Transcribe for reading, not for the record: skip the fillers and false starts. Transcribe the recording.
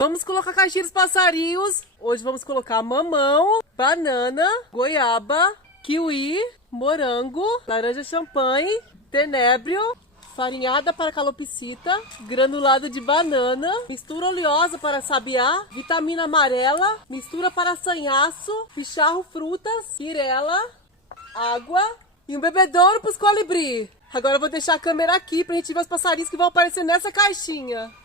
Vamos colocar a caixinha dos passarinhos. Hoje vamos colocar mamão, banana, goiaba, kiwi, morango, laranja champanhe, tenebrio, farinhada para calopsita, granulado de banana, mistura oleosa para sabiá, vitamina amarela, mistura para sanhaço, picharro frutas, pirela, água e um bebedouro para os colibri. Agora eu vou deixar a câmera aqui pra gente ver os passarinhos que vão aparecer nessa caixinha.